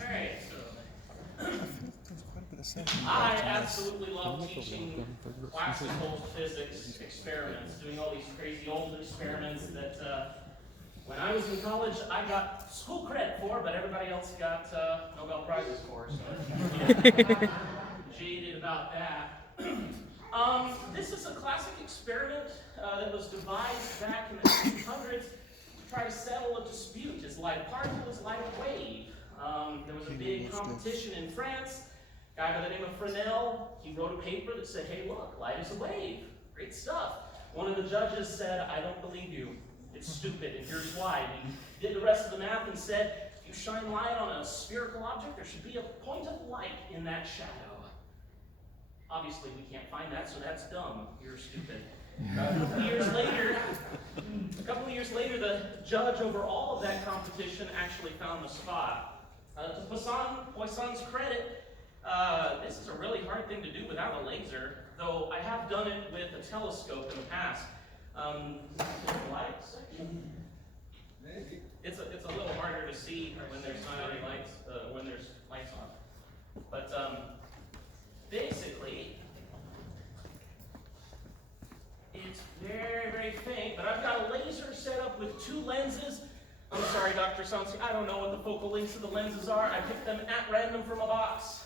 Alright, I absolutely love teaching classical physics experiments, doing all these crazy old experiments that when I was in college I got school credit for, but everybody else got Nobel Prizes for, so jaded about that. This is a classic experiment that was devised back in the 1800s to try to settle a dispute. Is light a particle, is light a wave? There was a big competition in France. A guy by the name of Fresnel, he wrote a paper that said, hey look, light is a wave. Great stuff. One of the judges said, I don't believe you. It's stupid, and here's why. He did the rest of the math and said, if you shine light on a spherical object, there should be a point of light in that shadow. Obviously, we can't find that, so that's dumb. You're stupid. A couple of years later, the judge over all of that competition actually found the spot. To Poisson's credit, this is a really hard thing to do without a laser, though I have done it with a telescope in the past. Lights? It's a little harder to see when there's not any lights, when there's lights on. But basically, it's very, very faint, but I've got a laser set up with two lenses. I'm sorry, Dr. Sansi, I don't know what the focal lengths of the lenses are. I picked them at random from a box,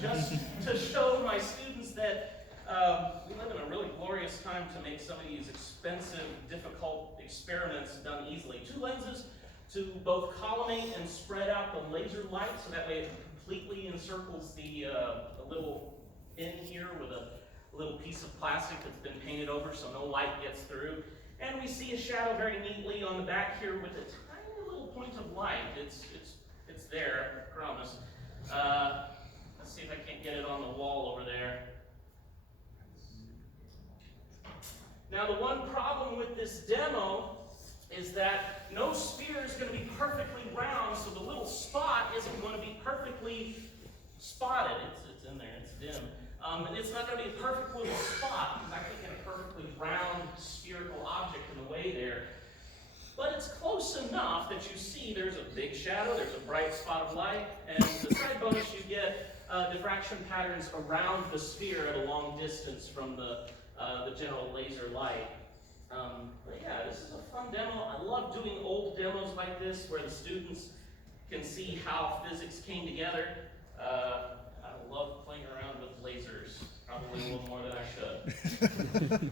just to show my students that we live in a really glorious time to make some of these expensive, difficult experiments done easily. Two lenses to both collimate and spread out the laser light, so that way it completely encircles the little pin here with a little piece of plastic that's been painted over so no light gets through. And we see a shadow very neatly on the back here with a tiny little point of light. It's there, I promise. Let's see if I can't get it on the wall over there. Now the one problem with this demo is that no sphere is going to be perfectly round, so the little spot isn't going to be perfectly spotted. It's in there, it's dim. And it's not going to be a perfect little spot, because I can't get a perfectly round spherical object in the way there. But it's close enough that you see there's a big shadow, there's a bright spot of light, and the side bonus you get diffraction patterns around the sphere at a long distance from the general laser light. But yeah, this is a fun demo. I love doing old demos like this where the students can see how physics came together. I love playing around with lasers, probably a little more than I should.